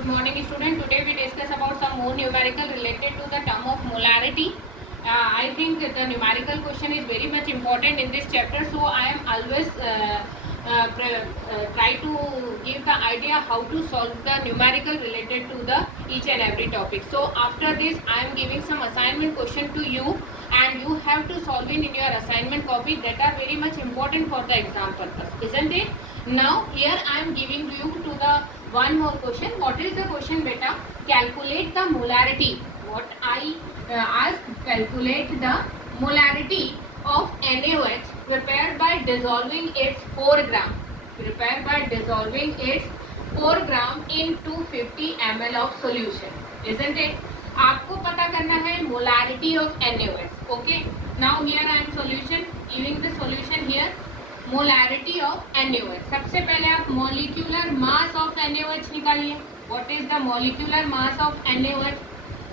Good morning, student. Today we discuss about some more numerical related to the term of molarity. I think the numerical question is very much important in this chapter, so I am always try to give the idea how to solve the numerical related to the each and every topic. So after this I am giving some assignment question to you, and you have to solve it in your assignment copy that are very much important for the exam purpose, isn't it? Now here I am giving you to the one more question. What is the question, beta? Calculate the molarity. What I ask, calculate the molarity of NaOH prepared by dissolving its 4 gram. Prepared by dissolving its 4 gram in 250 ml of solution, isn't it? आपको पता करना है molarity of NaOH. Okay. Now here I am solution giving the solution here. Molarity of NaOH. सबसे पहले आप molecular mass of NaOH निकालिए. What is the molecular mass of NaOH?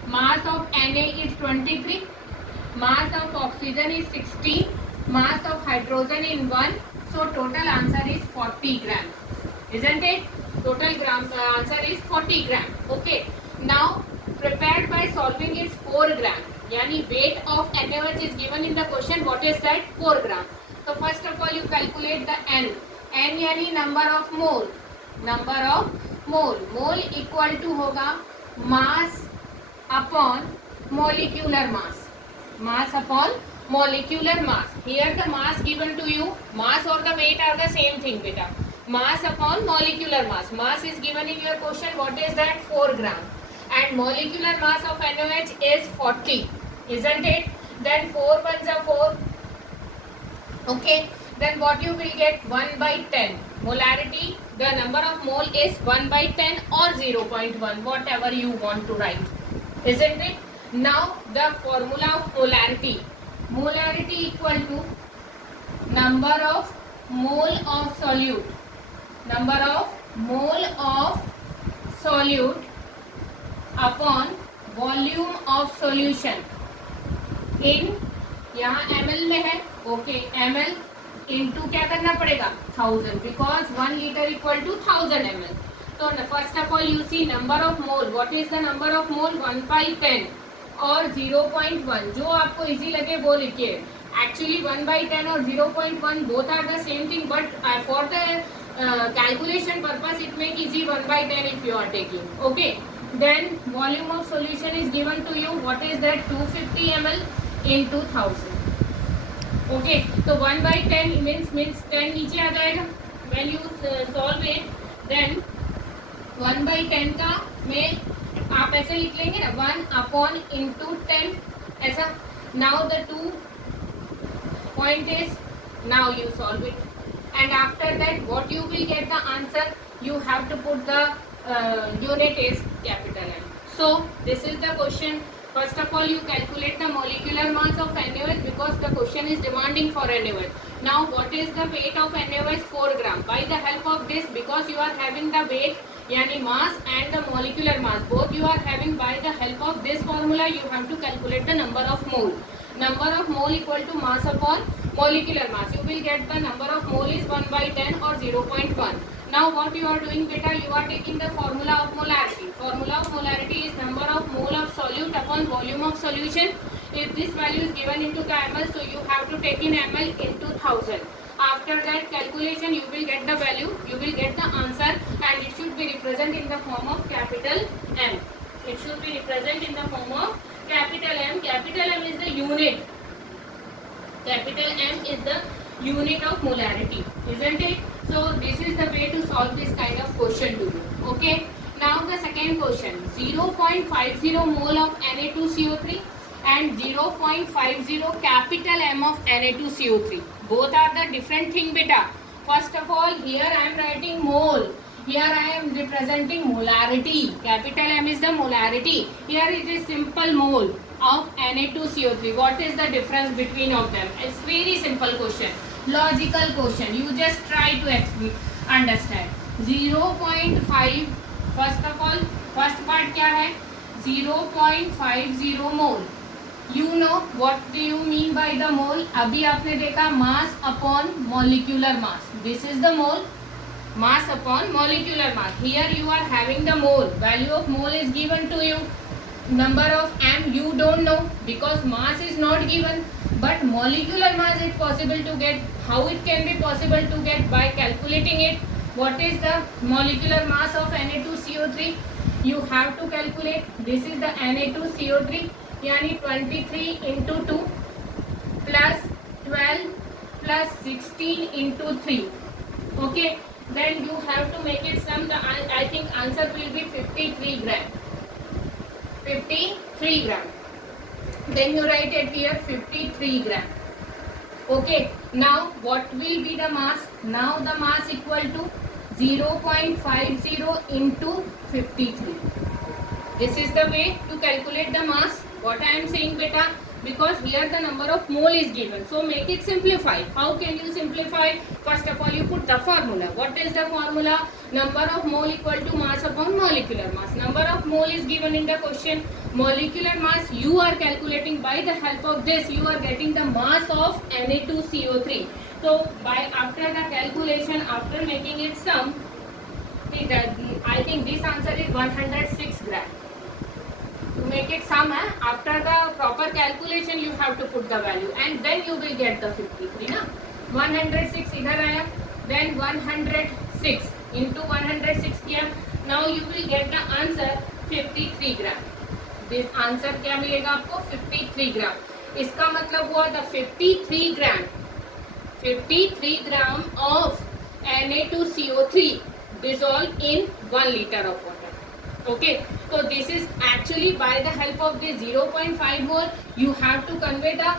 Mass of Na is 23, mass of oxygen is 16, mass of hydrogen in 1. So total answer is 40 gram, isn't it? Total gram answer is 40 gram. Okay. Now prepared by solving is 4 gram. यानी weight of NaOH is given in the question. What is that? 4 gram. So first of all you calculate the n. n यानी number of mole. number of mole. mole equal to होगा mass upon molecular mass. mass upon molecular mass. Here the mass given to you, mass or the weight are the same thing, beta. mass upon molecular mass. mass is given in your question. What is that? 4 gram. And molecular mass of NaOH is 40, isn't it? Then 4 ones are 4. Okay, then what you will get? 1 by 10. Molarity, the number of mole is 1 by 10 or 0.1, whatever you want to write, isn't it? Now the formula of molarity. Molarity equal to number of mole of solute. Number of mole of solute upon volume of solution in, यहाँ ml में है. Okay, ml into क्या करना पड़ेगा? 1000, because 1 litre equal to 1000 ml. तो first of all you see number of mole. What is the number of mole? 1 by 10 और 0.1. जो आपको इजी लगे वो लिखिए. एक्चुअली 1 बाई 10 और 0.1 both are the same thing, but for the calculation purpose it make easy 1 by 10 if you are taking. Okay, then volume of solution is given to you. What is that? 250 ml into 1000. ओके, तो 1 by 10 means 10 नीचे आ जाएगा. When you solve it then 1 by 10 का में आप ऐसे लिख लेंगे ना, 1 अपॉन इंटू 10 ऐसा. Now the 2 point is, now you solve it, and after that what you will get the answer. You have to put the unit is capital M. So this is the question. First of all you calculate the molecular mass of NaOH because the question is demanding for NaOH. Now what is the weight of NaOH? 4 gram. By the help of this, because you are having the weight yani mass and the molecular mass both you are having, by the help of this formula you have to calculate the number of mole. Number of mole equal to mass upon molecular mass. You will get the number of mole is 1 by 10 or 0.1. Now what you are doing, beta? You are taking the formula of molarity. Formula of molarity is number of mole of solute upon volume of solution. If this value is given into the ml, so you have to take in ml into 1000. After that calculation you will get the value, you will get the answer, and it should be represented in the form of capital M. It should be represented in the form of capital M. Capital M is the unit. Capital M is the unit of molarity, isn't it? So this is the way to solve this kind of question to you. Okay. Now the second question. 0.50 mole of Na2CO3 and 0.50 capital M of Na2CO3. Both are the different thing, beta. First of all, here I am writing mole. Here I am representing molarity. Capital M is the molarity. Here it is simple mole of Na2CO3. What is the difference between of them? It's very simple question. Logical question. You just try to understand. 0.5. First of all, first part क्या है? 0.50 mole. You know what do you mean by the mole? अभी आपने देखा mass upon molecular mass. This is the mole. mass upon molecular mass. Here you are having the mole. Value of mole is given to you. Number of m you don't know because mass is not given. But molecular mass is possible to get. How it can be possible to get? By calculating it. What is the molecular mass of Na2CO3? You have to calculate. This is the Na2CO3. Yani 23 into 2 plus 12 plus 16 into 3. Okay. Then you have to make it sum. I think answer will be 53 gram. 53 gram. Then you write it here 53 gram. Okay. Now what will be the mass? Now the mass equal to 0.50 into 53. This is the way to calculate the mass. What I am saying, beta? Because here the number of mole is given. So make it simplify. How can you simplify? First of all, you put the formula. What is the formula? Number of mole equal to mass upon molecular mass. Number of mole is given in the question. Molecular mass you are calculating by the help of this. You are getting the mass of Na2CO3. So by after the calculation, after making it sum, I think this answer is 106 gram. To make it sum, after the proper calculation you have to put the value and then you will get the 53 na. 106 idhar aaya, then 106 into 106 kiya. Now you will get the answer 53 gram. This answer क्या मिलेगा आपको 53 gram. इसका मतलब हुआ the 53 gram of Na2CO3 dissolved in 1 liter of water. Okay, so this is actually by the help of this 0.5 mole you have to convey the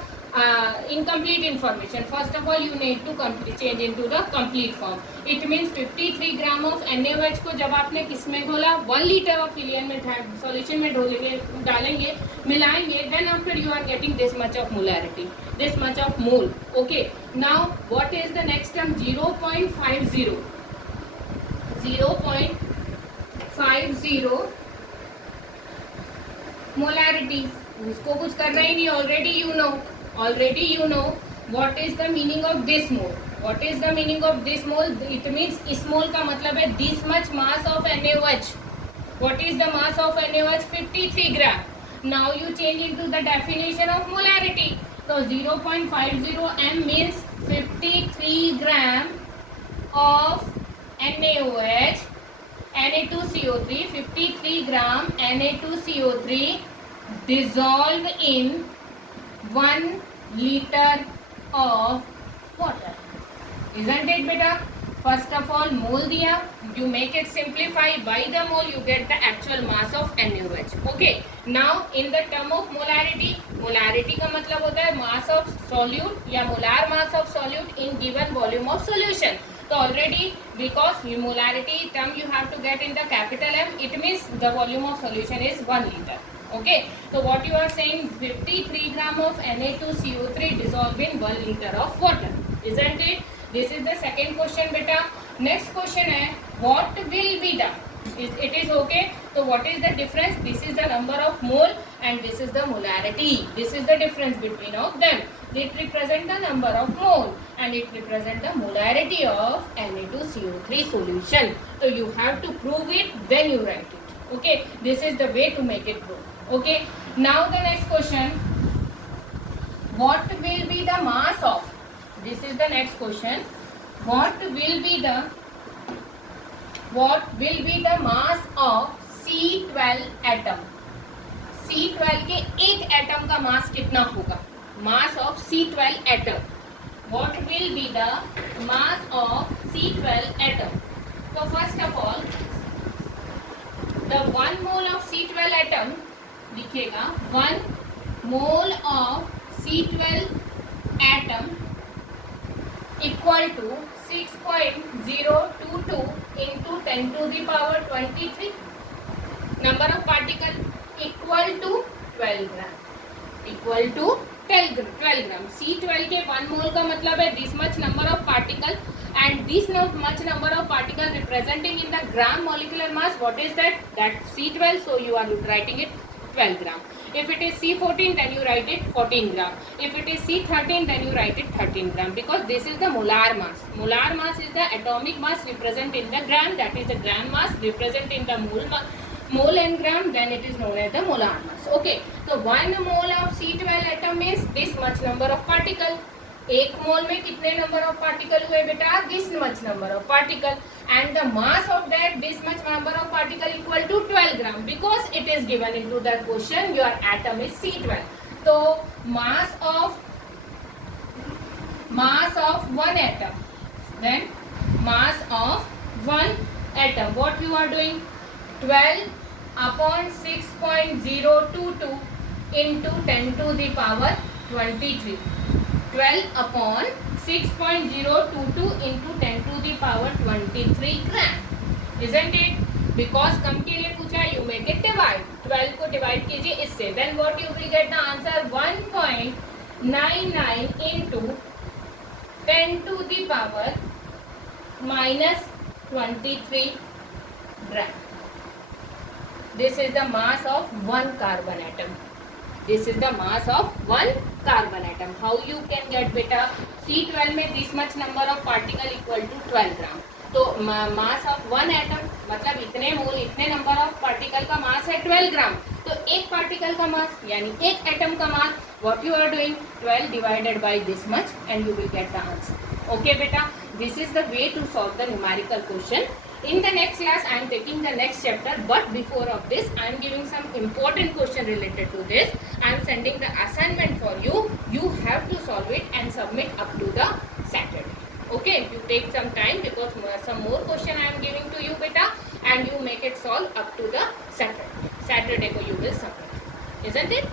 incomplete information. First of all you need to change into the complete form. It means 53 gram of NaOH को जब आपने किसमें घोला 1 liter of Filian में solution में डालेंगे मिलाएंगे, then after you are getting this much of molarity, this much of mole. Okay, now what is the next term? 0.50 molarity. उसको कुछ करना ही नहीं. Already you know what is the meaning of this mole. What is the meaning of this mole? It means इस mole का मतलब है this much mass of NaOH. What is the mass of NaOH? 53 gram. Now you change into the definition of molarity. So 0.50 m means 53 gram of NaOH. Na2CO3, 53 gram Na2CO3 dissolved in 1 liter of water. Isn't it, beta? First of all, mole दिया, you make it simplify by the mole, you get the actual mass of NaOH. Okay. Now in the term of molarity, molarity का मतलब होता है mass of solute या molar mass of solute in given volume of solution. So already because molarity term you have to get in the capital M, it means the volume of solution is 1 liter. Okay. So what you are saying, 53 gram of Na2CO3 dissolved in 1 liter of water. Isn't it? This is the second question, beta. Next question है, what will be the? It is okay. So what is the difference? This is the number of mole and this is the molarity. This is the difference between of them. It represent the number of mole and it represent the molarity of Na2CO3 solution. So you have to prove it, then you write it. Okay. This is the way to make it prove. Okay. Now the next question. What will be the mass of? This is the next question. What will be the mass of C12 atom? C12 के एक atom का मास कितना होगा? Mass of C12 atom. What will be the mass of C12 atom? So first of all, the 1 mole of C12 atom लिखिएगा 1 mole of C12 atom equal to 6.022 into 10 to the power 23. Number of particle equal to 12 gram. Equal to 12 gram. C12 के 1 mole का मतलब है this much number of particle and this much number of particle representing in the gram molecular mass. What is that? That C12. So you are writing it 12 gram. If it is C14, then you write it 14 gram. If it is C13, then you write it 13 gram, because this is the molar mass. Molar mass is the atomic mass represent in the gram, that is the gram mass represent in the mole and gram, then it is known as the molar mass. Okay, so 1 mole of C12 atom is this much number of particle. एक मोल में कितने number of particle हुए बेटा? This much number of particle, and the mass of that this much number of particle equal to 12 gram, because it is given into the question your atom is C12. तो mass of one atom, then mass of one atom, what you are doing? 12 upon 6.022 into 10 to the power 23. 12 upon 6.022 into 10 to the power 23 gram, isn't it? Because कम के लिए पूछा, you make it divide. 12 को divide कीजिए इससे, then what you will get the answer? 1.99 into 10 to the power minus 23 gram. This is the mass of one carbon atom. This is the mass of one carbon atom. How you can get beta? C12 में this much number of particle equal to 12 gram. तो mass of one atom मतलब इतने मोल, इतने number of particle का mass है 12 ग्राम. तो एक particle का mass यानी एक atom का mass, what you are doing? 12 divided by this much and you will get the answer. Okay beta, this is the way to solve the numerical question. In the next class I am taking the next chapter, but before of this I am giving some important question related to this. I am sending the assignment for you. You have to solve it and submit up to the Saturday. Okay, you take some time because some more question I am giving to you beta, and you make it solve up to the Saturday. Saturday ko you will submit, isn't it?